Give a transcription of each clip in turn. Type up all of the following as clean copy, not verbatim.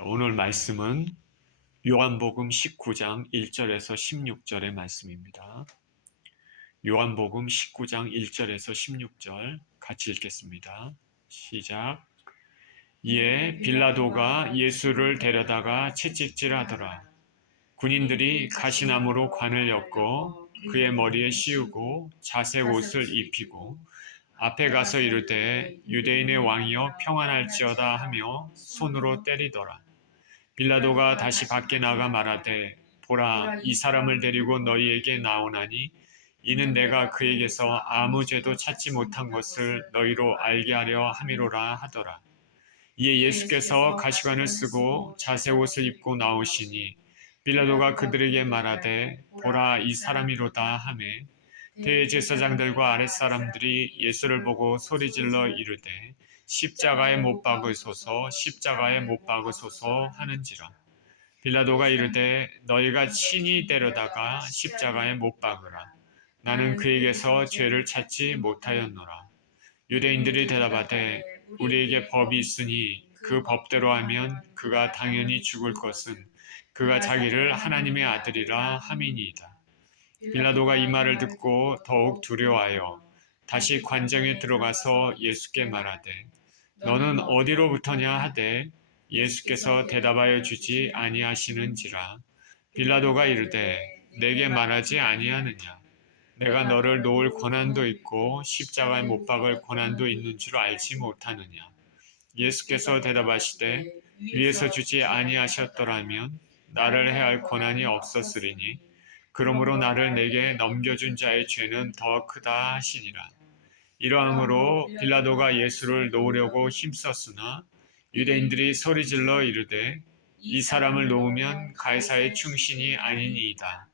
오늘 말씀은 요한복음 19장 1절에서 16절의 말씀입니다. 요한복음 19장 1절에서 16절 같이 읽겠습니다. 시작. 이에 빌라도가 예수를 데려다가 채찍질하더라. 군인들이 가시나무로 관을 엮고 그의 머리에 씌우고 자색 옷을 입히고 앞에 가서 이르되 유대인의 왕이여 평안할지어다 하며 손으로 때리더라. 빌라도가 다시 밖에 나가 말하되 보라 이 사람을 데리고 너희에게 나오나니 이는 내가 그에게서 아무 죄도 찾지 못한 것을 너희로 알게 하려 함이로라 하더라. 이에 예수께서 가시관을 쓰고 자색 옷을 입고 나오시니 빌라도가 그들에게 말하되 보라 이 사람이로다 하매 대제사장들과 아랫사람들이 예수를 보고 소리질러 이르되 십자가에 못 박으소서 십자가에 못 박으소서 하는지라. 빌라도가 이르되 너희가 친히 데려다가 십자가에 못 박으라. 나는 그에게서 죄를 찾지 못하였노라. 유대인들이 대답하되 우리에게 법이 있으니 그 법대로 하면 그가 당연히 죽을 것은 그가 자기를 하나님의 아들이라 함이니이다. 빌라도가 이 말을 듣고 더욱 두려워하여 다시 관정에 들어가서 예수께 말하되 너는 어디로부터냐 하되 예수께서 대답하여 주지 아니하시는지라. 빌라도가 이르되 내게 말하지 아니하느냐. 내가 너를 놓을 권한도 있고 십자가에 못 박을 권한도 있는 줄 알지 못하느냐. 예수께서 대답하시되 위에서 주지 아니하셨더라면 나를 해할 권한이 없었으리니 그러므로 나를 내게 넘겨준 자의 죄는 더 크다 하시니라. 이러함으로 빌라도가 예수를 놓으려고 힘썼으나 유대인들이 소리질러 이르되 이 사람을 놓으면 가이사의 충신이 아니니이다.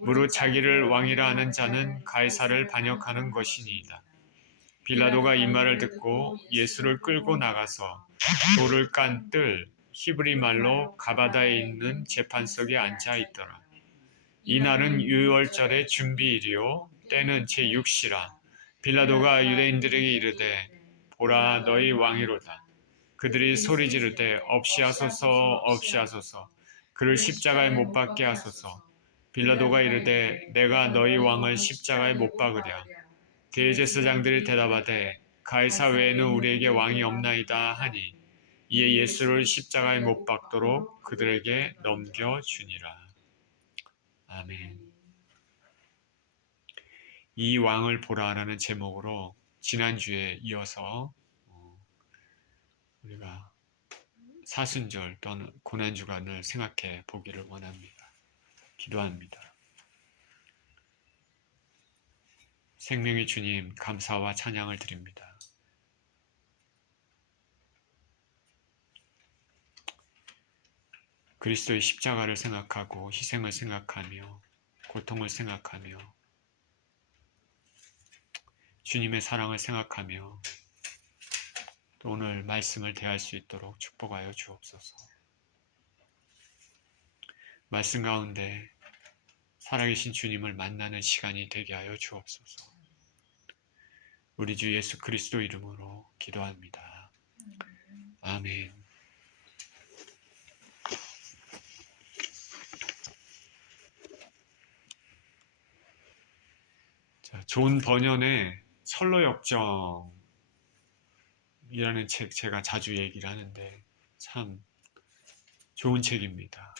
무릇 자기를 왕이라 하는 자는 가이사를 반역하는 것이니이다. 빌라도가 이 말을 듣고 예수를 끌고 나가서 돌을 깐 뜰 히브리 말로 가바다에 있는 재판석에 앉아 있더라. 이날은 유월절의 준비일이요 때는 제6시라. 빌라도가 유대인들에게 이르되 보라 너희 왕이로다. 그들이 소리 지르되 없이 하소서 없이 하소서 그를 십자가에 못 박게 하소서. 빌라도가 이르되 내가 너희 왕을 십자가에 못 박으랴. 대제사장들이 대답하되 가이사 외에는 우리에게 왕이 없나이다 하니 이에 예수를 십자가에 못 박도록 그들에게 넘겨주니라. 아멘. 이 왕을 보라라는 제목으로 지난주에 이어서 우리가 사순절 또는 고난주간을 생각해 보기를 원합니다. 기도합니다. 생명의 주님, 감사와 찬양을 드립니다. 그리스도의 십자가를 생각하고 희생을 생각하며 고통을 생각하며 주님의 사랑을 생각하며 또 오늘 말씀을 대할 수 있도록 축복하여 주옵소서. 말씀 가운데 살아계신 주님을 만나는 시간이 되게 하여 주옵소서. 우리 주 예수 그리스도 이름으로 기도합니다. 아멘. 자, 존 버년의 철로역정이라는 책 제가 자주 얘기를 하는데 참 좋은 책입니다.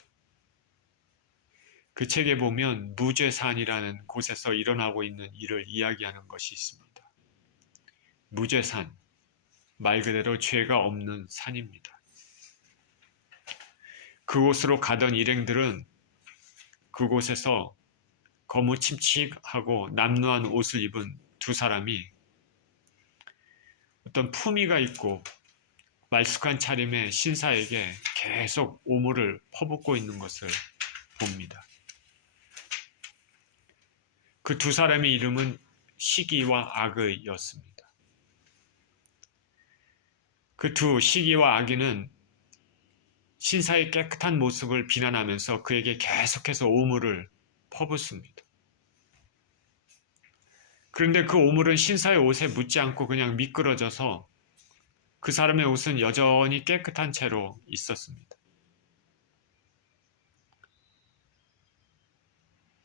그 책에 보면 무죄산이라는 곳에서 일어나고 있는 일을 이야기하는 것이 있습니다. 무죄산, 말 그대로 죄가 없는 산입니다. 그곳으로 가던 일행들은 그곳에서 거무침침하고 남루한 옷을 입은 두 사람이 어떤 품위가 있고 말쑥한 차림의 신사에게 계속 오물을 퍼붓고 있는 것을 봅니다. 그 두 사람의 이름은 시기와 악의였습니다. 그 두 시기와 악의는 신사의 깨끗한 모습을 비난하면서 그에게 계속해서 오물을 퍼붓습니다. 그런데 그 오물은 신사의 옷에 묻지 않고 그냥 미끄러져서 그 사람의 옷은 여전히 깨끗한 채로 있었습니다.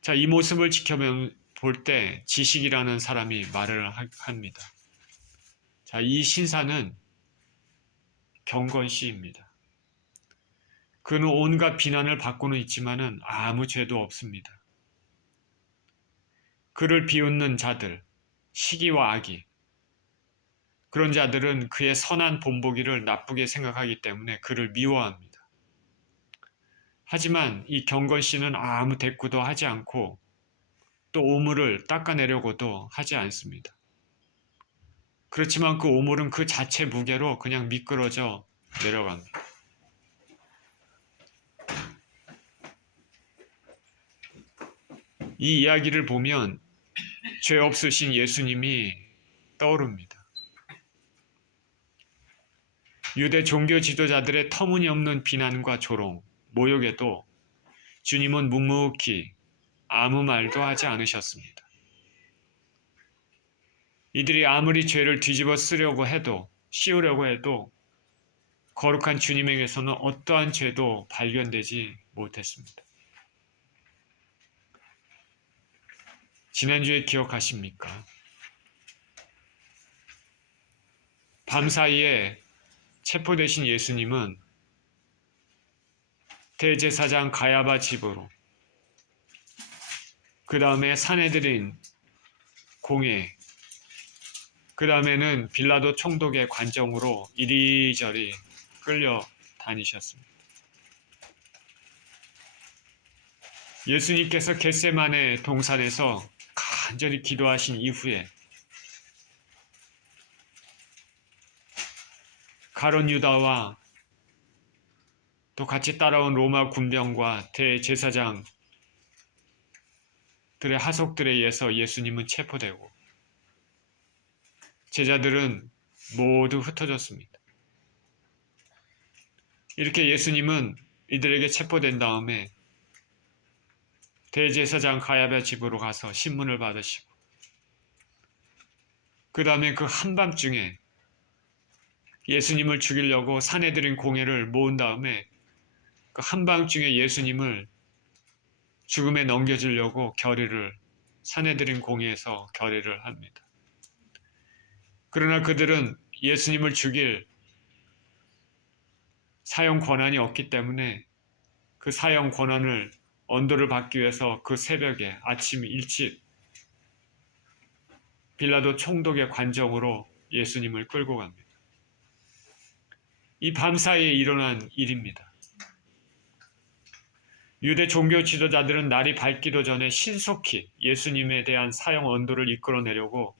자, 이 모습을 지켜볼 때 지식이라는 사람이 말을 합니다. 자, 이 신사는 경건씨입니다. 그는 온갖 비난을 받고는 있지만은 아무 죄도 없습니다. 그를 비웃는 자들, 시기와 악의, 그런 자들은 그의 선한 본보기를 나쁘게 생각하기 때문에 그를 미워합니다. 하지만 이 경건씨는 아무 대꾸도 하지 않고 또 오물을 닦아내려고도 하지 않습니다. 그렇지만 그 오물은 그 자체 무게로 그냥 미끄러져 내려갑니다. 이 이야기를 보면 죄 없으신 예수님이 떠오릅니다. 유대 종교 지도자들의 터무니없는 비난과 조롱, 모욕에도 주님은 묵묵히 아무 말도 하지 않으셨습니다. 이들이 아무리 죄를 뒤집어 쓰려고 해도, 씌우려고 해도 거룩한 주님에게서는 어떠한 죄도 발견되지 못했습니다. 지난주에 기억하십니까? 밤사이에 체포되신 예수님은 대제사장 가야바 집으로, 그 다음에 산헤드린 공회, 그 다음에는 빌라도 총독의 관정으로 이리저리 끌려 다니셨습니다. 예수님께서 겟세마네 동산에서 간절히 기도하신 이후에 가룟 유다와 또 같이 따라온 로마 군병과 대제사장들의 하속들에 의해서 예수님은 체포되고 제자들은 모두 흩어졌습니다. 이렇게 예수님은 이들에게 체포된 다음에 대제사장 가야바 집으로 가서 신문을 받으시고 그 다음에 그 한밤중에 예수님을 죽이려고 산헤드린 공회를 모은 다음에 그 한밤중에 예수님을 죽음에 넘겨주려고 산헤드린 공회에서 결의를 합니다. 그러나 그들은 예수님을 죽일 사형 권한이 없기 때문에 그 사형 권한을 언도를 받기 위해서 그 새벽에 아침 일찍 빌라도 총독의 관정으로 예수님을 끌고 갑니다. 이 밤사이에 일어난 일입니다. 유대 종교 지도자들은 날이 밝기도 전에 신속히 예수님에 대한 사형 언도를 이끌어내려고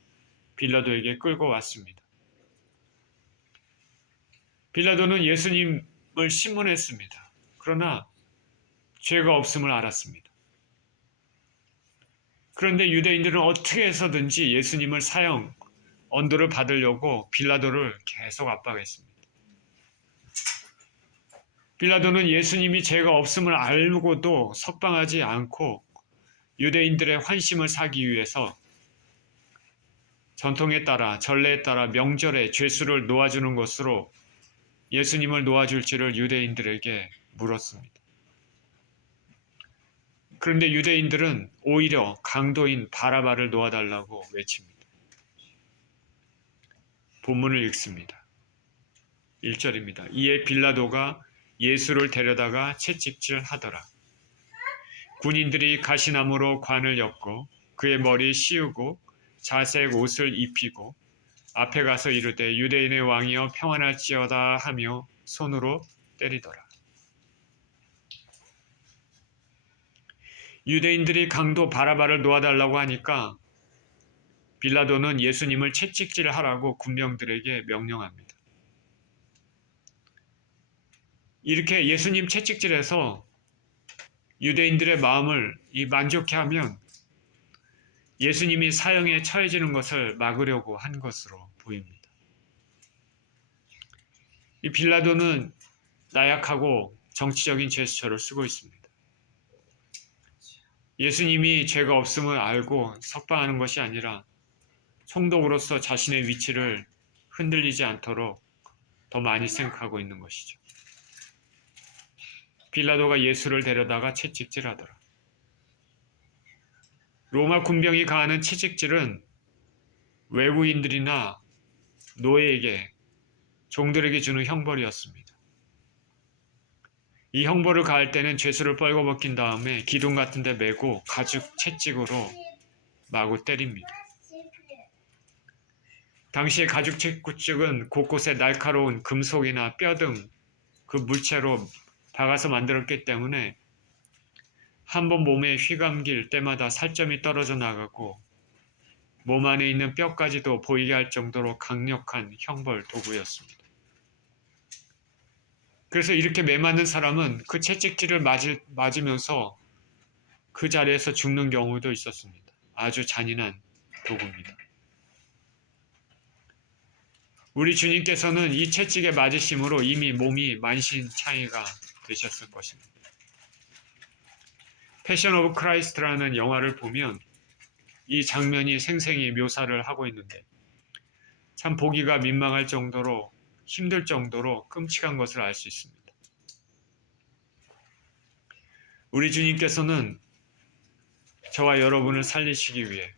빌라도에게 끌고 왔습니다. 빌라도는 예수님을 신문했습니다. 그러나 죄가 없음을 알았습니다. 그런데 유대인들은 어떻게 해서든지 예수님을 사형 언도를 받으려고 빌라도를 계속 압박했습니다. 빌라도는 예수님이 죄가 없음을 알고도 석방하지 않고 유대인들의 환심을 사기 위해서 전통에 따라 전례에 따라 명절에 죄수를 놓아주는 것으로 예수님을 놓아줄지를 유대인들에게 물었습니다. 그런데 유대인들은 오히려 강도인 바라바를 놓아달라고 외칩니다. 본문을 읽습니다. 1절입니다. 이에 빌라도가 예수를 데려다가 채찍질하더라. 군인들이 가시나무로 관을 엮고 그의 머리에 씌우고 자색 옷을 입히고 앞에 가서 이르되 유대인의 왕이여 평안할지어다 하며 손으로 때리더라. 유대인들이 강도 바라바를 놓아달라고 하니까 빌라도는 예수님을 채찍질하라고 군병들에게 명령합니다. 이렇게 예수님 채찍질해서 유대인들의 마음을 만족해 하면 예수님이 사형에 처해지는 것을 막으려고 한 것으로 보입니다. 이 빌라도는 나약하고 정치적인 제스처를 쓰고 있습니다. 예수님이 죄가 없음을 알고 석방하는 것이 아니라 총독으로서 자신의 위치를 흔들리지 않도록 더 많이 생각하고 있는 것이죠. 빌라도가 예수를 데려다가 채찍질하더라. 로마 군병이 가하는 채찍질은 외국인들이나 노예에게, 종들에게 주는 형벌이었습니다. 이 형벌을 가할 때는 죄수를 뻘거벗긴 다음에 기둥 같은 데 메고 가죽 채찍으로 마구 때립니다. 당시의 가죽 채찍은 곳곳에 날카로운 금속이나 뼈 등 그 물체로 박아서 만들었기 때문에 한 번 몸에 휘감길 때마다 살점이 떨어져 나가고 몸 안에 있는 뼈까지도 보이게 할 정도로 강력한 형벌 도구였습니다. 그래서 이렇게 매맞는 사람은 그 채찍질을 맞으면서 그 자리에서 죽는 경우도 있었습니다. 아주 잔인한 도구입니다. 우리 주님께서는 이 채찍에 맞으심으로 이미 몸이 만신창이가 되셨을 것입니다. 패션 오브 크라이스트라는 영화를 보면 이 장면이 생생히 묘사를 하고 있는데 참 보기가 민망할 정도로 힘들 정도로 끔찍한 것을 알 수 있습니다. 우리 주님께서는 저와 여러분을 살리시기 위해,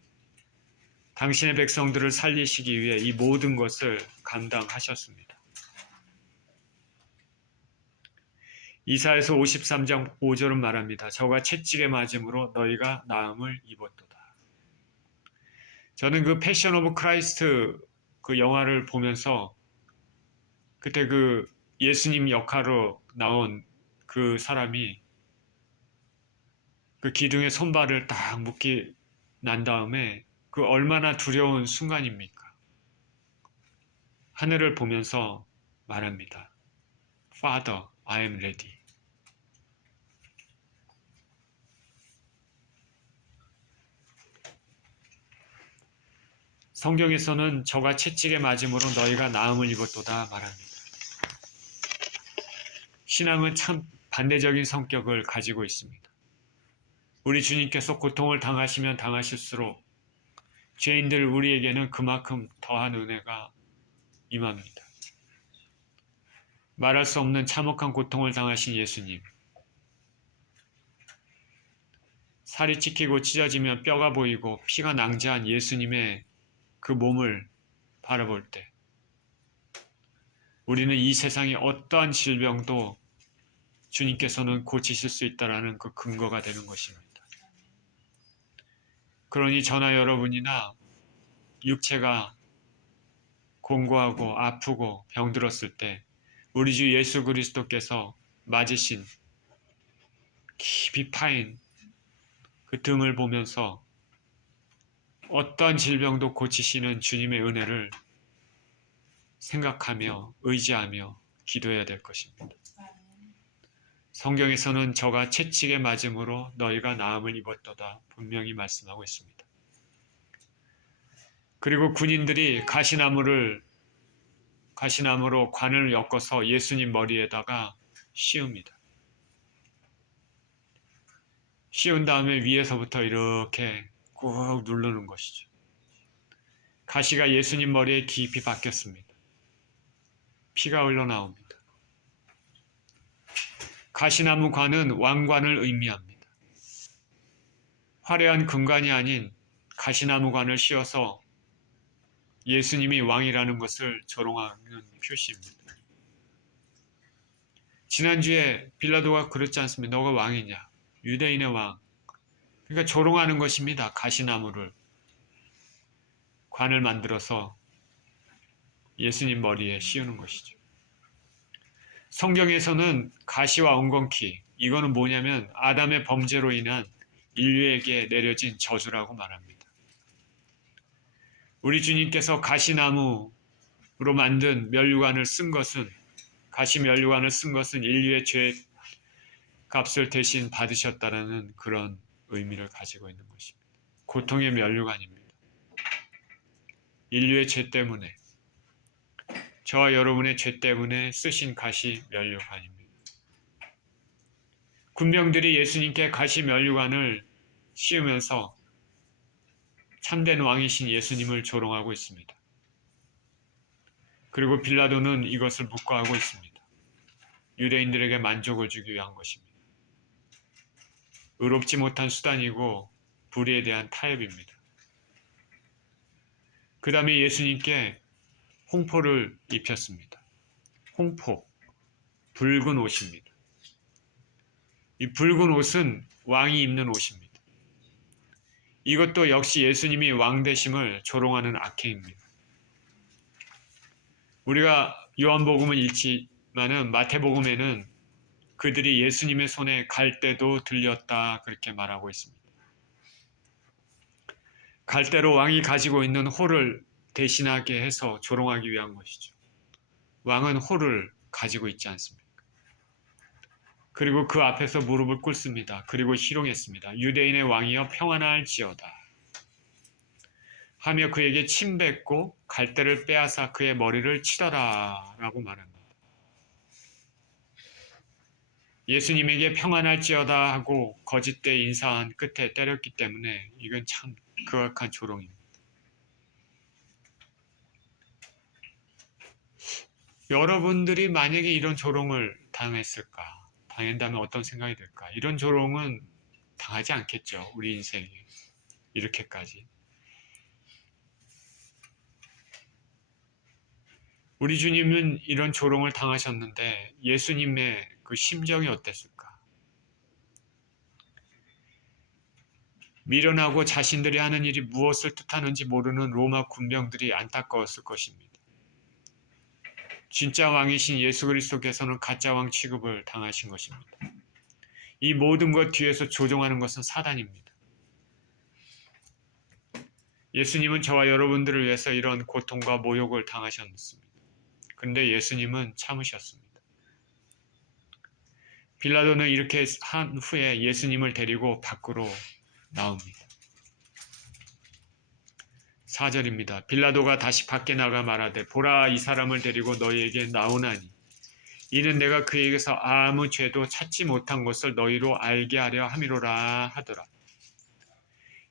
당신의 백성들을 살리시기 위해 이 모든 것을 감당하셨습니다. 이사야서 53장 5절은 말합니다. 저가 채찍에 맞음으로 너희가 나음을 입었도다. 저는 그 패션 오브 크라이스트 그 영화를 보면서 그때 그 예수님 역할로 나온 그 사람이 그 기둥에 손발을 딱 묶기 난 다음에 그 얼마나 두려운 순간입니까? 하늘을 보면서 말합니다. Father, I am ready. 성경에서는 저가 채찍에 맞음으로 너희가 나음을 입었도다 말합니다. 신앙은 참 반대적인 성격을 가지고 있습니다. 우리 주님께서 고통을 당하시면 당하실수록 죄인들 우리에게는 그만큼 더한 은혜가 임합니다. 말할 수 없는 참혹한 고통을 당하신 예수님. 살이 찢기고 찢어지면 뼈가 보이고 피가 낭자한 예수님의 그 몸을 바라볼 때 우리는 이 세상의 어떠한 질병도 주님께서는 고치실 수 있다는 그 근거가 되는 것입니다. 그러니 저나 여러분이나 육체가 공고하고 아프고 병들었을 때 우리 주 예수 그리스도께서 맞으신 깊이 파인 그 등을 보면서 어떠한 질병도 고치시는 주님의 은혜를 생각하며 의지하며 기도해야 될 것입니다. 성경에서는 저가 채찍에 맞음으로 너희가 나음을 입었도다 분명히 말씀하고 있습니다. 그리고 군인들이 가시나무로 관을 엮어서 예수님 머리에다가 씌웁니다. 씌운 다음에 위에서부터 이렇게 꾹 누르는 것이죠. 가시가 예수님 머리에 깊이 박혔습니다. 피가 흘러나옵니다. 가시나무 관은 왕관을 의미합니다. 화려한 금관이 아닌 가시나무 관을 씌워서 예수님이 왕이라는 것을 조롱하는 표시입니다. 지난주에 빌라도가 그랬지 않습니까? 너가 왕이냐? 유대인의 왕. 그러니까 조롱하는 것입니다. 가시나무를 관을 만들어서 예수님 머리에 씌우는 것이죠. 성경에서는 가시와 엉겅퀴, 이거는 뭐냐면 아담의 범죄로 인한 인류에게 내려진 저주라고 말합니다. 우리 주님께서 가시나무로 만든 면류관을 쓴 것은, 가시 면류관을 쓴 것은 인류의 죄 값을 대신 받으셨다라는 그런 의미를 가지고 있는 것입니다. 고통의 면류관입니다. 인류의 죄 때문에, 저와 여러분의 죄 때문에 쓰신 가시 면류관입니다. 군병들이 예수님께 가시 면류관을 씌우면서 참된 왕이신 예수님을 조롱하고 있습니다. 그리고 빌라도는 이것을 묵과하고 있습니다. 유대인들에게 만족을 주기 위한 것입니다. 의롭지 못한 수단이고 불의에 대한 타협입니다. 그 다음에 예수님께 홍포를 입혔습니다. 홍포, 붉은 옷입니다. 이 붉은 옷은 왕이 입는 옷입니다. 이것도 역시 예수님이 왕 되심을 조롱하는 악행입니다. 우리가 요한복음을 읽지만은 마태복음에는 그들이 예수님의 손에 갈대도 들렸다 그렇게 말하고 있습니다. 갈대로 왕이 가지고 있는 호를 대신하게 해서 조롱하기 위한 것이죠. 왕은 호를 가지고 있지 않습니까? 그리고 그 앞에서 무릎을 꿇습니다. 그리고 희롱했습니다. 유대인의 왕이여 평안할지어다 하며 그에게 침 뱉고 갈대를 빼앗아 그의 머리를 치더라 라고 말합니다. 예수님에게 평안할지어다 하고 거짓되 인사한 끝에 때렸기 때문에 이건 참 극악한 조롱입니다. 여러분들이 만약에 이런 조롱을 당했을까? 당한다면 어떤 생각이 들까? 이런 조롱은 당하지 않겠죠. 우리 인생에 이렇게까지. 우리 주님은 이런 조롱을 당하셨는데 예수님의 그 심정이 어땠을까? 미련하고 자신들이 하는 일이 무엇을 뜻하는지 모르는 로마 군병들이 안타까웠을 것입니다. 진짜 왕이신 예수 그리스도께서는 가짜 왕 취급을 당하신 것입니다. 이 모든 것 뒤에서 조종하는 것은 사단입니다. 예수님은 저와 여러분들을 위해서 이런 고통과 모욕을 당하셨습니다. 그런데 예수님은 참으셨습니다. 빌라도는 이렇게 한 후에 예수님을 데리고 밖으로 나옵니다. 4절입니다. 빌라도가 다시 밖에 나가 말하되 보라 이 사람을 데리고 너희에게 나오나니 이는 내가 그에게서 아무 죄도 찾지 못한 것을 너희로 알게 하려 함이로라 하더라.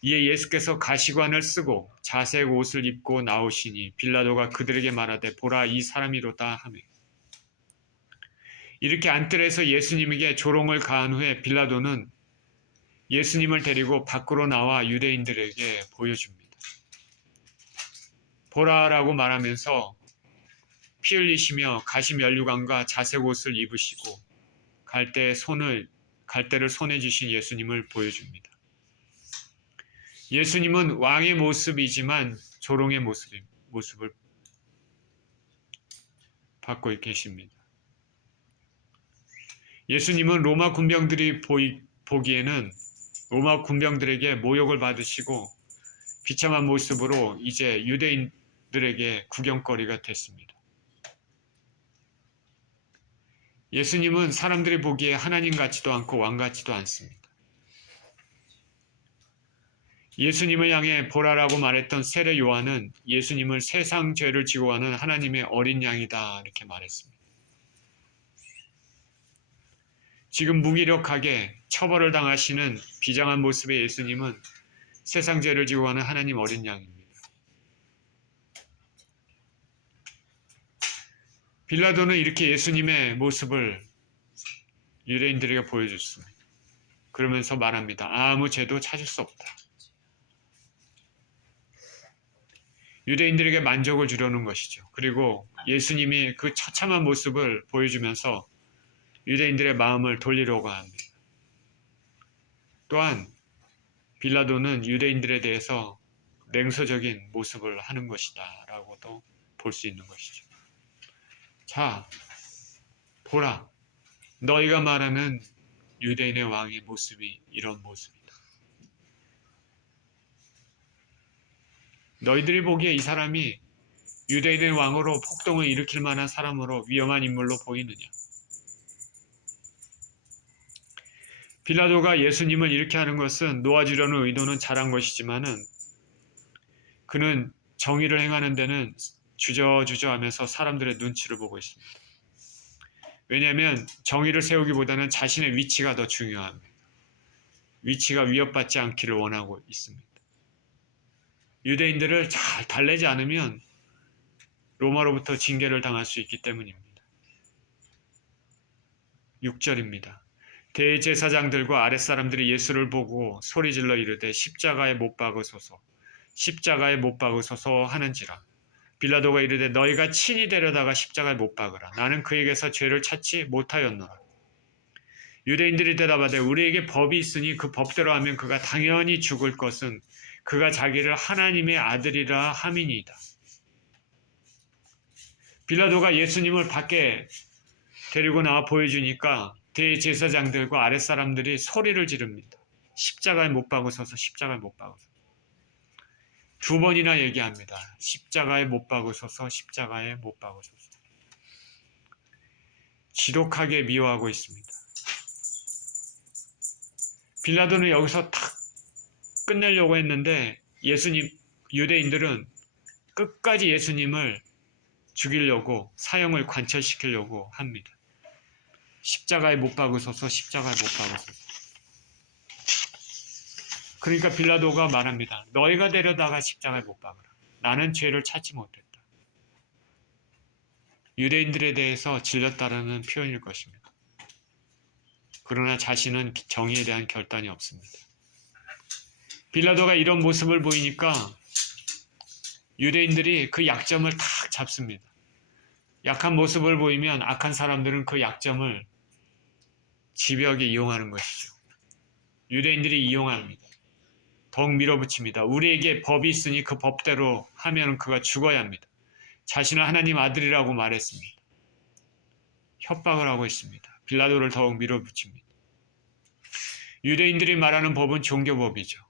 이에 예수께서 가시관을 쓰고 자색 옷을 입고 나오시니 빌라도가 그들에게 말하되 보라 이 사람이로다 하며 이렇게 안뜰에서 예수님에게 조롱을 가한 후에 빌라도는 예수님을 데리고 밖으로 나와 유대인들에게 보여줍니다. 보라라고 말하면서 피 흘리시며 가시 면류관과 자색 옷을 입으시고 갈대를 손에 쥐신 예수님을 보여줍니다. 예수님은 왕의 모습이지만 조롱의 모습을 받고 계십니다. 예수님은 로마 군병들이 보기에는 로마 군병들에게 모욕을 받으시고 비참한 모습으로 이제 유대인들에게 구경거리가 됐습니다. 예수님은 사람들이 보기에 하나님 같지도 않고 왕 같지도 않습니다. 예수님을 향해 보라라고 말했던 세례 요한은 예수님을 세상 죄를 지고 가는 하나님의 어린 양이다 이렇게 말했습니다. 지금 무기력하게 처벌을 당하시는 비장한 모습의 예수님은 세상 죄를 지고 가는 하나님 어린 양입니다. 빌라도는 이렇게 예수님의 모습을 유대인들에게 보여줬습니다. 그러면서 말합니다. 아무 죄도 찾을 수 없다. 유대인들에게 만족을 주려는 것이죠. 그리고 예수님이 그 처참한 모습을 보여주면서 유대인들의 마음을 돌리려고 합니다. 또한 빌라도는 유대인들에 대해서 냉소적인 모습을 하는 것이다 라고도 볼 수 있는 것이죠. 자, 보라. 너희가 말하는 유대인의 왕의 모습이 이런 모습이다. 너희들이 보기에 이 사람이 유대인의 왕으로 폭동을 일으킬 만한 사람으로 위험한 인물로 보이느냐? 빌라도가 예수님을 이렇게 하는 것은 놓아주려는 의도는 잘한 것이지만은 그는 정의를 행하는 데는 주저주저하면서 사람들의 눈치를 보고 있습니다. 왜냐하면 정의를 세우기보다는 자신의 위치가 더 중요합니다. 위치가 위협받지 않기를 원하고 있습니다. 유대인들을 잘 달래지 않으면 로마로부터 징계를 당할 수 있기 때문입니다. 6절입니다. 대제사장들과 아랫사람들이 예수를 보고 소리질러 이르되 십자가에 못 박으소서 십자가에 못 박으소서 하는지라. 빌라도가 이르되 너희가 친히 데려다가 십자가에 못 박으라. 나는 그에게서 죄를 찾지 못하였노라. 유대인들이 대답하되 우리에게 법이 있으니 그 법대로 하면 그가 당연히 죽을 것은 그가 자기를 하나님의 아들이라 함이니이다. 빌라도가 예수님을 밖에 데리고 나와 보여주니까 대제사장들과 아랫사람들이 소리를 지릅니다. 십자가에 못 박으소서 십자가에 못 박으소서. 두 번이나 얘기합니다. 십자가에 못 박으소서 십자가에 못 박으소서. 지독하게 미워하고 있습니다. 빌라도는 여기서 탁 끝내려고 했는데 유대인들은 끝까지 예수님을 죽이려고 사형을 관철시키려고 합니다. 십자가에 못 박으소서 십자가에 못 박으소서. 그러니까 빌라도가 말합니다. 너희가 데려다가 십자가에 못 박으라. 나는 죄를 찾지 못했다. 유대인들에 대해서 질렸다라는 표현일 것입니다. 그러나 자신은 정의에 대한 결단이 없습니다. 빌라도가 이런 모습을 보이니까 유대인들이 그 약점을 탁 잡습니다. 약한 모습을 보이면 악한 사람들은 그 약점을 집요하게 이용하는 것이죠. 유대인들이 이용합니다. 더욱 밀어붙입니다. 우리에게 법이 있으니 그 법대로 하면 그가 죽어야 합니다. 자신을 하나님 아들이라고 말했습니다. 협박을 하고 있습니다. 빌라도를 더욱 밀어붙입니다. 유대인들이 말하는 법은 종교법이죠.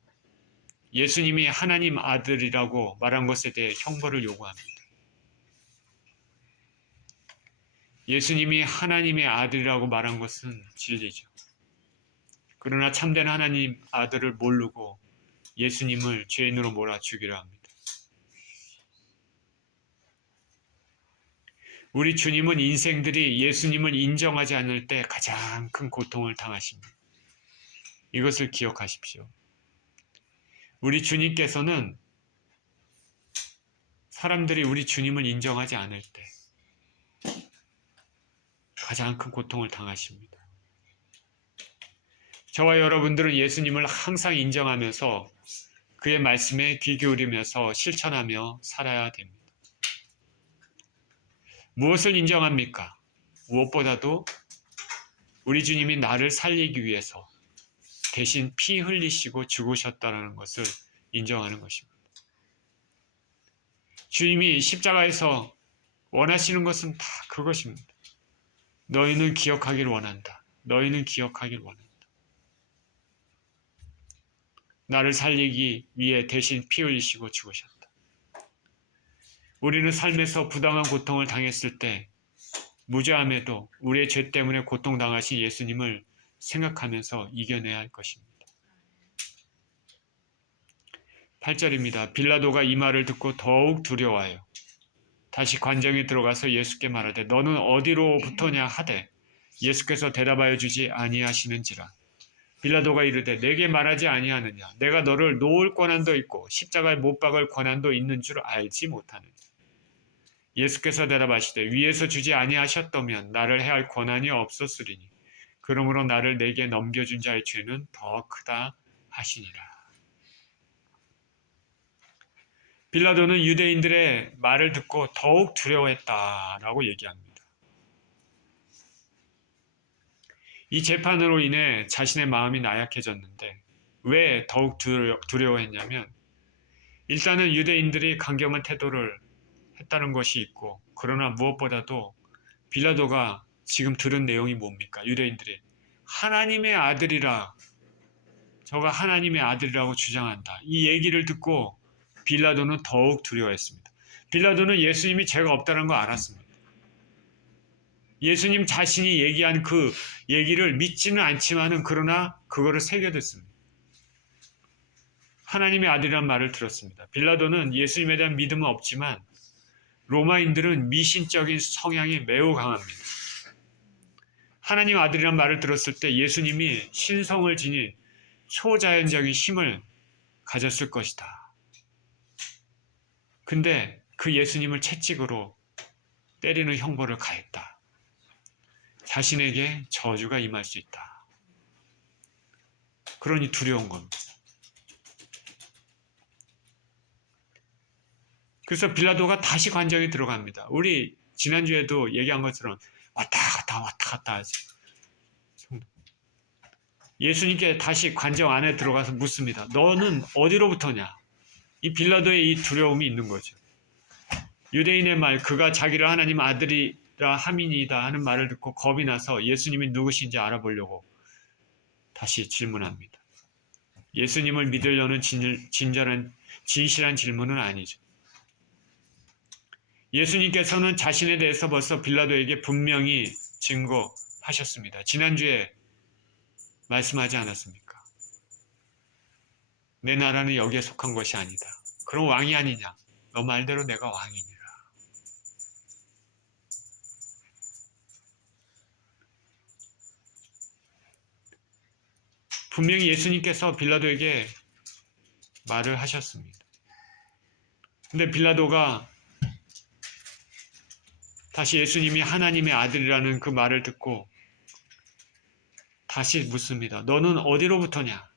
예수님이 하나님 아들이라고 말한 것에 대해 형벌을 요구합니다. 예수님이 하나님의 아들이라고 말한 것은 진리죠. 그러나 참된 하나님 아들을 모르고 예수님을 죄인으로 몰아 죽이려 합니다. 우리 주님은 인생들이 예수님을 인정하지 않을 때 가장 큰 고통을 당하십니다. 이것을 기억하십시오. 우리 주님께서는 사람들이 우리 주님을 인정하지 않을 때 가장 큰 고통을 당하십니다. 저와 여러분들은 예수님을 항상 인정하면서 그의 말씀에 귀 기울이면서 실천하며 살아야 됩니다. 무엇을 인정합니까? 무엇보다도 우리 주님이 나를 살리기 위해서 대신 피 흘리시고 죽으셨다는 것을 인정하는 것입니다. 주님이 십자가에서 원하시는 것은 다 그것입니다. 너희는 기억하길 원한다. 너희는 기억하길 원한다. 나를 살리기 위해 대신 피 흘리시고 죽으셨다. 우리는 삶에서 부당한 고통을 당했을 때 무죄함에도 우리의 죄 때문에 고통당하신 예수님을 생각하면서 이겨내야 할 것입니다. 8절입니다. 빌라도가 이 말을 듣고 더욱 두려워하여 다시 관정에 들어가서 예수께 말하되 너는 어디로부터냐 하되 예수께서 대답하여 주지 아니하시는지라. 빌라도가 이르되 내게 말하지 아니하느냐 내가 너를 놓을 권한도 있고 십자가에 못 박을 권한도 있는 줄 알지 못하느냐. 예수께서 대답하시되 위에서 주지 아니하셨다면 나를 해할 권한이 없었으리니 그러므로 나를 내게 넘겨준 자의 죄는 더 크다 하시니라. 빌라도는 유대인들의 말을 듣고 더욱 두려워했다라고 얘기합니다. 이 재판으로 인해 자신의 마음이 나약해졌는데 왜 더욱 두려워했냐면 일단은 유대인들이 강경한 태도를 했다는 것이 있고 그러나 무엇보다도 빌라도가 지금 들은 내용이 뭡니까? 유대인들이 하나님의 아들이라 저가 하나님의 아들이라고 주장한다. 이 얘기를 듣고 빌라도는 더욱 두려워했습니다. 빌라도는 예수님이 죄가 없다는 거 알았습니다. 예수님 자신이 얘기한 그 얘기를 믿지는 않지만은 그러나 그거를 새겨듣습니다. 하나님의 아들이란 말을 들었습니다. 빌라도는 예수님에 대한 믿음은 없지만 로마인들은 미신적인 성향이 매우 강합니다. 하나님 아들이란 말을 들었을 때 예수님이 신성을 지닌 초자연적인 힘을 가졌을 것이다. 근데 그 예수님을 채찍으로 때리는 형벌을 가했다. 자신에게 저주가 임할 수 있다. 그러니 두려운 겁니다. 그래서 빌라도가 다시 관정에 들어갑니다. 우리 지난주에도 얘기한 것처럼 왔다 갔다 하죠. 예수님께 다시 관정 안에 들어가서 묻습니다. 너는 어디로부터냐? 이 빌라도의 이 두려움이 있는 거죠. 유대인의 말, 그가 자기를 하나님 아들이라 함이니이다 하는 말을 듣고 겁이 나서 예수님이 누구신지 알아보려고 다시 질문합니다. 예수님을 믿으려는 진실한 질문은 아니죠. 예수님께서는 자신에 대해서 벌써 빌라도에게 분명히 증거하셨습니다. 지난주에 말씀하지 않았습니까? 내 나라는 여기에 속한 것이 아니다. 그럼 왕이 아니냐? 너 말대로 내가 왕이니라. 분명히 예수님께서 빌라도에게 말을 하셨습니다. 근데 빌라도가 다시 예수님이 하나님의 아들이라는 그 말을 듣고 다시 묻습니다. 너는 어디로부터냐?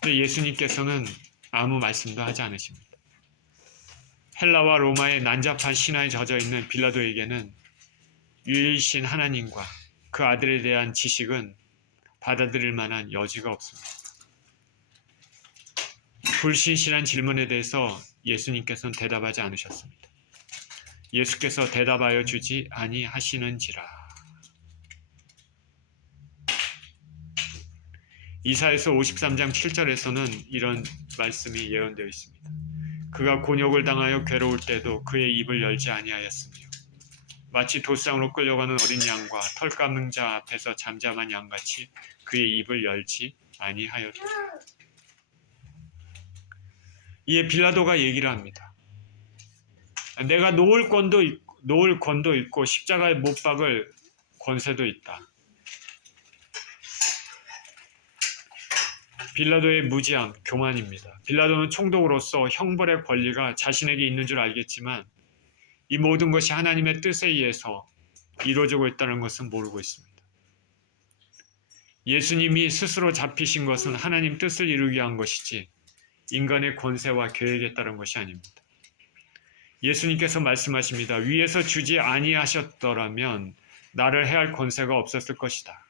근데 예수님께서는 아무 말씀도 하지 않으십니다. 헬라와 로마의 난잡한 신화에 젖어 있는 빌라도에게는 유일신 하나님과 그 아들에 대한 지식은 받아들일 만한 여지가 없습니다. 불신실한 질문에 대해서 예수님께서는 대답하지 않으셨습니다. 예수께서 대답하여 주지 아니하시는지라. 이사야서 53장 7절에서는 이런 말씀이 예언되어 있습니다. 그가 곤욕을 당하여 괴로울 때도 그의 입을 열지 아니하였으며 마치 도상으로 끌려가는 어린 양과 털 깎는 자 앞에서 잠잠한 양같이 그의 입을 열지 아니하였다. 이에 빌라도가 얘기를 합니다. 내가 놓을 권도 있고 십자가에 못 박을 권세도 있다. 빌라도의 무지함, 교만입니다. 빌라도는 총독으로서 형벌의 권리가 자신에게 있는 줄 알겠지만 이 모든 것이 하나님의 뜻에 의해서 이루어지고 있다는 것은 모르고 있습니다. 예수님이 스스로 잡히신 것은 하나님 뜻을 이루기 위한 것이지 인간의 권세와 계획에 따른 것이 아닙니다. 예수님께서 말씀하십니다. 위에서 주지 아니하셨더라면 나를 해할 권세가 없었을 것이다.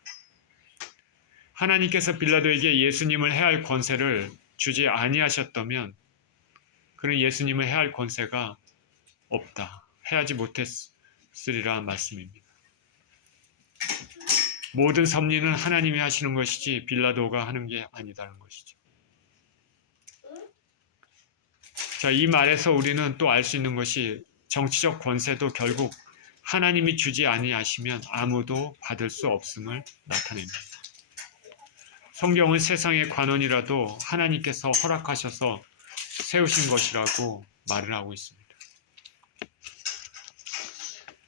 하나님께서 빌라도에게 예수님을 해할 권세를 주지 아니하셨다면 그는 예수님을 해할 권세가 없다. 해하지 못했으리라 말씀입니다. 모든 섭리는 하나님이 하시는 것이지 빌라도가 하는 게 아니다는 것이죠. 자, 이 말에서 우리는 또 알 수 있는 것이 정치적 권세도 결국 하나님이 주지 아니하시면 아무도 받을 수 없음을 나타냅니다. 성경은 세상의 관원이라도 하나님께서 허락하셔서 세우신 것이라고 말을 하고 있습니다.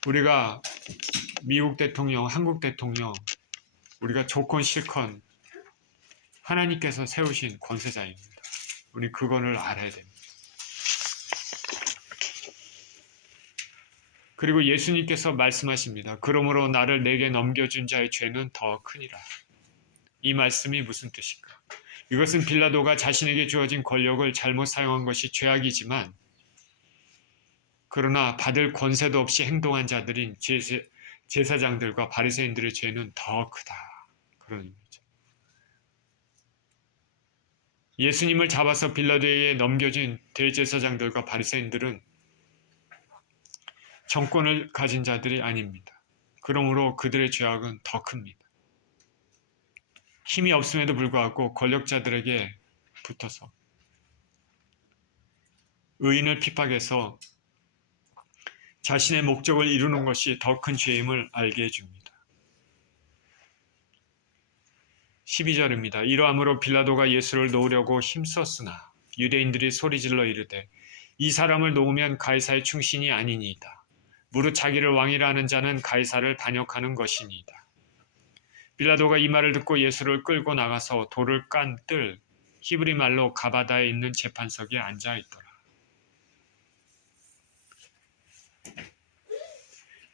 우리가 미국 대통령, 한국 대통령, 우리가 좋건 싫건 하나님께서 세우신 권세자입니다. 우리 그거를 알아야 됩니다. 그리고 예수님께서 말씀하십니다. 그러므로 나를 내게 넘겨준 자의 죄는 더 크니라. 이 말씀이 무슨 뜻일까? 이것은 빌라도가 자신에게 주어진 권력을 잘못 사용한 것이 죄악이지만 그러나 받을 권세도 없이 행동한 자들인 제사장들과 바리새인들의 죄는 더 크다. 그런 의미죠. 예수님을 잡아서 빌라도에게 넘겨진 대제사장들과 바리새인들은 정권을 가진 자들이 아닙니다. 그러므로 그들의 죄악은 더 큽니다. 힘이 없음에도 불구하고 권력자들에게 붙어서 의인을 핍박해서 자신의 목적을 이루는 것이 더 큰 죄임을 알게 해줍니다. 12절입니다. 이러함으로 빌라도가 예수를 놓으려고 힘썼으나 유대인들이 소리질러 이르되 이 사람을 놓으면 가이사의 충신이 아니니이다. 무릇 자기를 왕이라 하는 자는 가이사를 반역하는 것이니이다. 빌라도가 이 말을 듣고 예수를 끌고 나가서 돌을 깐 뜰 히브리 말로 가바다에 있는 재판석에 앉아 있더라.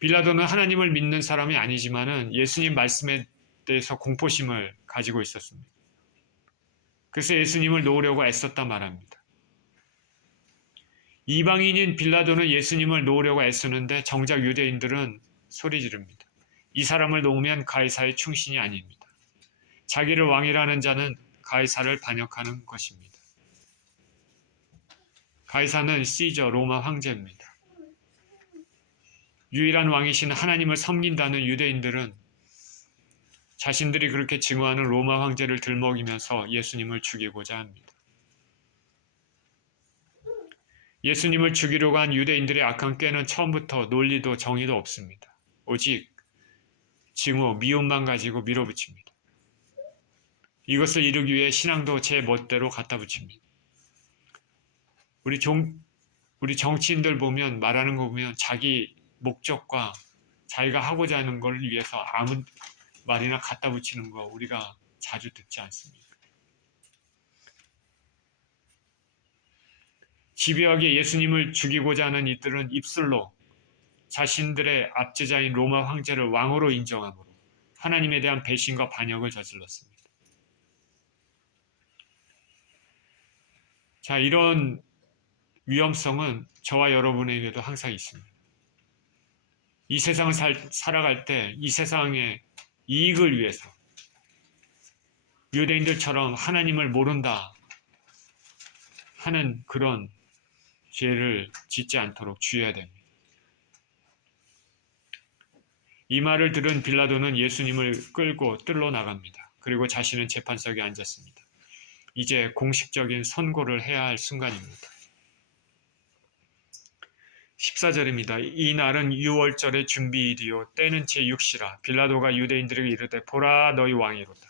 빌라도는 하나님을 믿는 사람이 아니지만은 예수님 말씀에 대해서 공포심을 가지고 있었습니다. 그래서 예수님을 놓으려고 애썼단 말합니다. 이방인인 빌라도는 예수님을 놓으려고 애쓰는데 정작 유대인들은 소리 지릅니다. 이 사람을 놓으면 가이사의 충신이 아닙니다. 자기를 왕이라는 자는 가이사를 반역하는 것입니다. 가이사는 시저 로마 황제입니다. 유일한 왕이신 하나님을 섬긴다는 유대인들은 자신들이 그렇게 증오하는 로마 황제를 들먹이면서 예수님을 죽이고자 합니다. 예수님을 죽이려고 한 유대인들의 악한 꾀는 처음부터 논리도 정의도 없습니다. 오직 증오, 미움만 가지고 밀어붙입니다. 이것을 이루기 위해 신앙도 제 멋대로 갖다 붙입니다. 우리 정치인들 보면 말하는 거 보면 자기 목적과 자기가 하고자 하는 걸 위해서 아무 말이나 갖다 붙이는 거 우리가 자주 듣지 않습니까? 집요하게 예수님을 죽이고자 하는 이들은 입술로 자신들의 압제자인 로마 황제를 왕으로 인정함으로 하나님에 대한 배신과 반역을 저질렀습니다. 자, 이런 위험성은 저와 여러분에게도 항상 있습니다. 이 세상을 살아갈 때 이 세상의 이익을 위해서 유대인들처럼 하나님을 모른다 하는 그런 죄를 짓지 않도록 주의해야 됩니다. 이 말을 들은 빌라도는 예수님을 끌고 뜰로 나갑니다. 그리고 자신은 재판석에 앉았습니다. 이제 공식적인 선고를 해야 할 순간입니다. 14절입니다. 이 날은 유월절의 준비일이요 때는 제6시라 빌라도가 유대인들에게 이르되 보라 너희 왕이로다.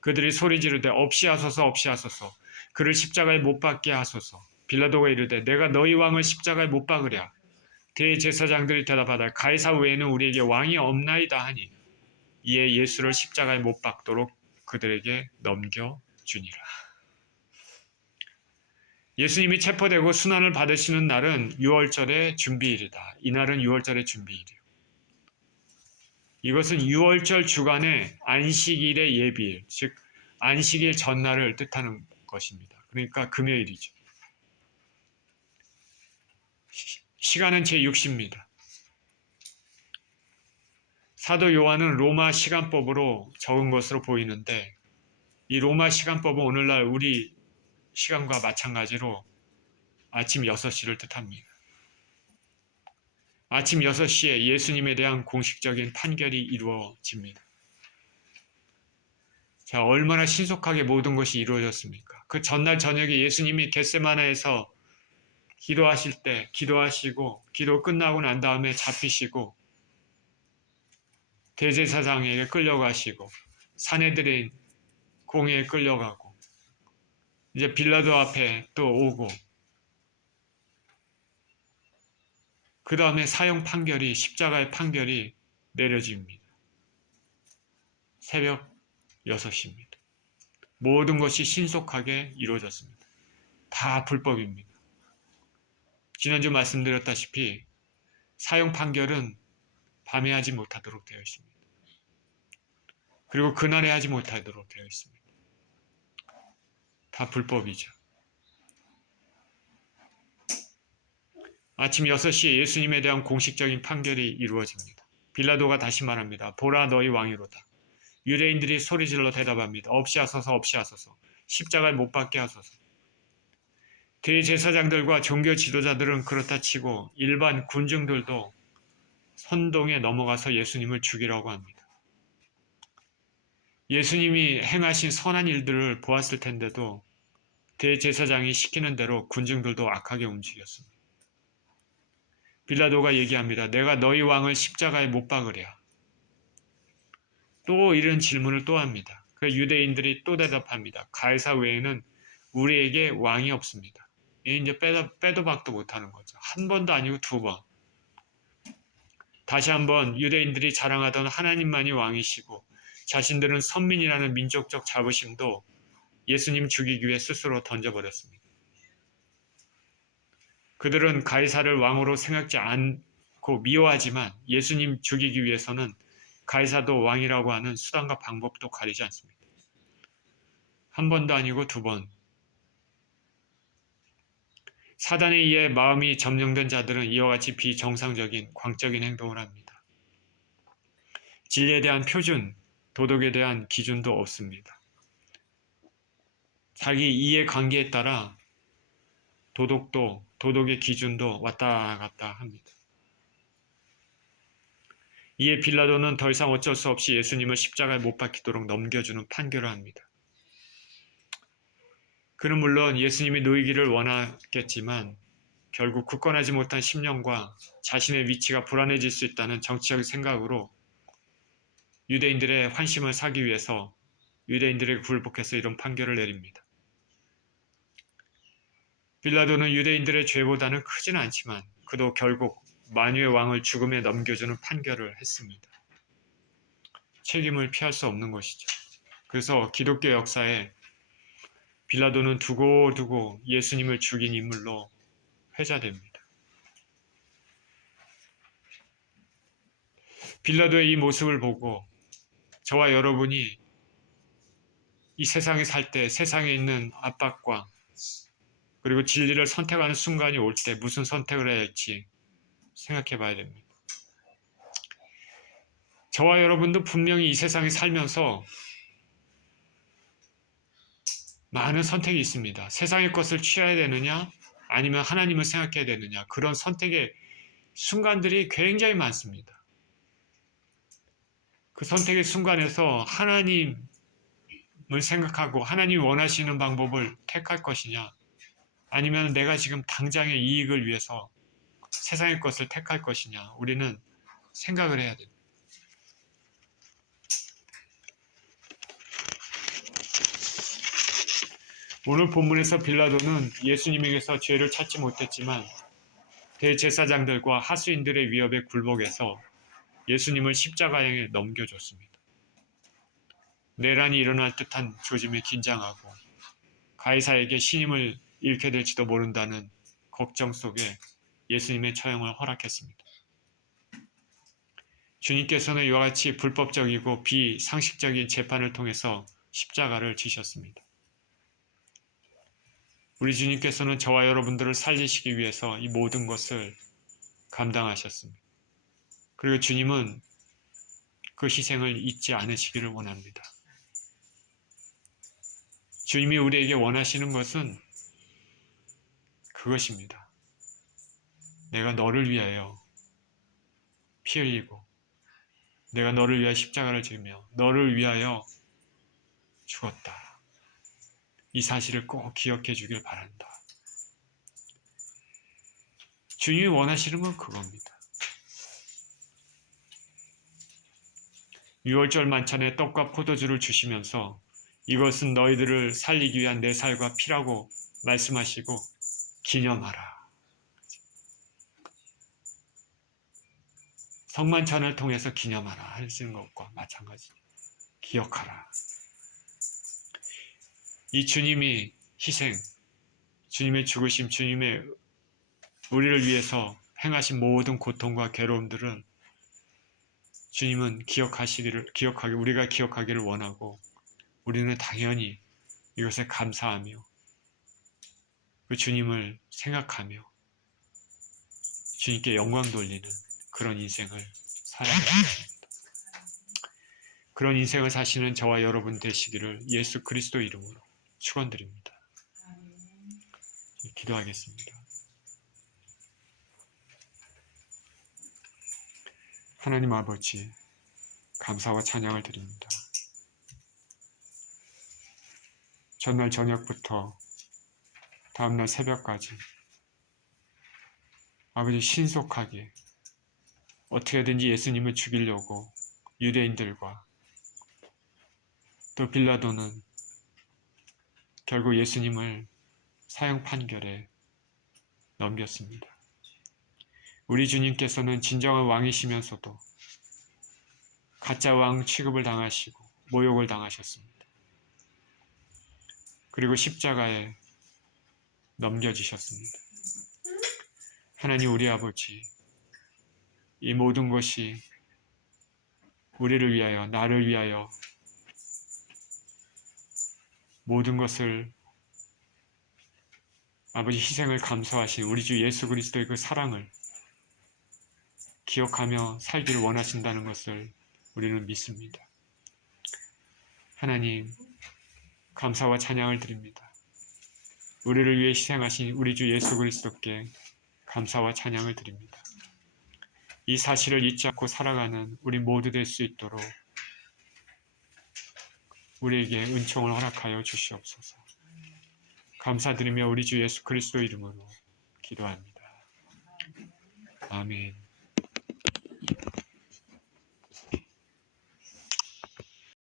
그들이 소리 지르되 없이 하소서 없이 하소서 그를 십자가에 못 박게 하소서. 빌라도가 이르되 내가 너희 왕을 십자가에 못 박으랴. 대제사장들이 대답하되 가이사 외에는 우리에게 왕이 없나이다 하니 이에 예수를 십자가에 못 박도록 그들에게 넘겨주니라. 예수님이 체포되고 순환을 받으시는 날은 유월절의 준비일이다. 이날은 유월절의 준비일이요. 이것은 유월절 주간의 안식일의 예비일, 즉 안식일 전날을 뜻하는 것입니다. 그러니까 금요일이죠. 시간은 제6시입니다. 사도 요한은 로마 시간법으로 적은 것으로 보이는데 이 로마 시간법은 오늘날 우리 시간과 마찬가지로 아침 6시를 뜻합니다. 아침 6시에 예수님에 대한 공식적인 판결이 이루어집니다. 자, 얼마나 신속하게 모든 것이 이루어졌습니까? 그 전날 저녁에 예수님이 겟세마네에서 기도하실 때 기도하시고 기도 끝나고 난 다음에 잡히시고 대제사장에게 끌려가시고 사내들인 공회에 끌려가고 이제 빌라도 앞에 또 오고 그 다음에 사형 판결이 십자가의 판결이 내려집니다. 새벽 6시입니다. 모든 것이 신속하게 이루어졌습니다. 다 불법입니다. 지난주 말씀드렸다시피 사형 판결은 밤에 하지 못하도록 되어 있습니다. 그리고 그날에 하지 못하도록 되어 있습니다. 다 불법이죠. 아침 6시에 예수님에 대한 공식적인 판결이 이루어집니다. 빌라도가 다시 말합니다. 보라 너희 왕이로다. 유대인들이 소리질러 대답합니다. 없이 하소서 없이 하소서. 십자가에 못 박게 하소서. 대제사장들과 종교 지도자들은 그렇다 치고 일반 군중들도 선동에 넘어가서 예수님을 죽이라고 합니다. 예수님이 행하신 선한 일들을 보았을 텐데도 대제사장이 시키는 대로 군중들도 악하게 움직였습니다. 빌라도가 얘기합니다. 내가 너희 왕을 십자가에 못 박으랴. 또 이런 질문을 또 합니다. 그 유대인들이 또 대답합니다. 가이사 외에는 우리에게 왕이 없습니다. 이제 빼도 박도 못하는 거죠. 한 번도 아니고 2번. 다시 한번 유대인들이 자랑하던 하나님만이 왕이시고 자신들은 선민이라는 민족적 자부심도 예수님 죽이기 위해 스스로 던져버렸습니다. 그들은 가이사를 왕으로 생각지 싫고 미워하지만 예수님 죽이기 위해서는 가이사도 왕이라고 하는 수단과 방법도 가리지 않습니다. 한 번도 아니고 두 번. 사단에 의해 마음이 점령된 자들은 이와 같이 비정상적인 광적인 행동을 합니다. 진리에 대한 표준, 도덕에 대한 기준도 없습니다. 자기 이해관계에 따라 도덕의 기준도 왔다 갔다 합니다. 이에 빌라도는 더 이상 어쩔 수 없이 예수님을 십자가에 못 박히도록 넘겨주는 판결을 합니다. 그는 물론 예수님이 놓이기를 원하겠지만 결국 굳건하지 못한 심령과 자신의 위치가 불안해질 수 있다는 정치적 생각으로 유대인들의 환심을 사기 위해서 유대인들에게 굴복해서 이런 판결을 내립니다. 빌라도는 유대인들의 죄보다는 크지는 않지만 그도 결국 만유의 왕을 죽음에 넘겨주는 판결을 했습니다. 책임을 피할 수 없는 것이죠. 그래서 기독교 역사에 빌라도는 두고두고 예수님을 죽인 인물로 회자됩니다. 빌라도의 이 모습을 보고 저와 여러분이 이 세상에 살 때 세상에 있는 압박과 그리고 진리를 선택하는 순간이 올 때 무슨 선택을 해야 할지 생각해 봐야 됩니다. 저와 여러분도 분명히 이 세상에 살면서 많은 선택이 있습니다. 세상의 것을 취해야 되느냐 아니면 하나님을 생각해야 되느냐 그런 선택의 순간들이 굉장히 많습니다. 그 선택의 순간에서 하나님을 생각하고 하나님이 원하시는 방법을 택할 것이냐 아니면 내가 지금 당장의 이익을 위해서 세상의 것을 택할 것이냐 우리는 생각을 해야 됩니다. 오늘 본문에서 빌라도는 예수님에게서 죄를 찾지 못했지만 대제사장들과 하수인들의 위협에 굴복해서 예수님을 십자가에 넘겨줬습니다. 내란이 일어날 듯한 조짐에 긴장하고 가이사에게 신임을 잃게 될지도 모른다는 걱정 속에 예수님의 처형을 허락했습니다. 주님께서는 이와 같이 불법적이고 비상식적인 재판을 통해서 십자가를 지셨습니다. 우리 주님께서는 저와 여러분들을 살리시기 위해서 이 모든 것을 감당하셨습니다. 그리고 주님은 그 희생을 잊지 않으시기를 원합니다. 주님이 우리에게 원하시는 것은 그것입니다. 내가 너를 위하여 피 흘리고 내가 너를 위하여 십자가를 지며 너를 위하여 죽었다. 이 사실을 꼭 기억해 주길 바란다. 주님이 원하시는 건 그겁니다. 유월절 만찬에 떡과 포도주를 주시면서 이것은 너희들을 살리기 위한 내 살과 피라고 말씀하시고 기념하라. 성만찬을 통해서 기념하라 하시는 것과 마찬가지. 기억하라. 이 주님이 희생, 주님의 죽으심, 주님의 우리를 위해서 행하신 모든 고통과 괴로움들은 주님은 우리가 기억하기를 원하고 우리는 당연히 이것에 감사하며 그 주님을 생각하며 주님께 영광 돌리는 그런 인생을 살아야 합니다. 그런 인생을 사시는 저와 여러분 되시기를 예수 그리스도 이름으로 축원드립니다. 기도하겠습니다. 하나님 아버지, 감사와 찬양을 드립니다. 전날 저녁부터 다음날 새벽까지 아버지 신속하게 어떻게든지 예수님을 죽이려고 유대인들과 또 빌라도는 결국 예수님을 사형 판결에 넘겼습니다. 우리 주님께서는 진정한 왕이시면서도 가짜 왕 취급을 당하시고 모욕을 당하셨습니다. 그리고 십자가에 넘겨지셨습니다. 하나님 우리 아버지, 이 모든 것이 우리를 위하여, 나를 위하여 모든 것을 아버지 희생을 감수하신 우리 주 예수 그리스도의 그 사랑을 기억하며 살기를 원하신다는 것을 우리는 믿습니다. 하나님, 감사와 찬양을 드립니다. 우리를 위해 희생하신 우리 주 예수 그리스도께 감사와 찬양을 드립니다. 이 사실을 잊지 않고 살아가는 우리 모두 될 수 있도록 우리에게 은총을 허락하여 주시옵소서. 감사드리며 우리 주 예수 그리스도 이름으로 기도합니다. 아멘.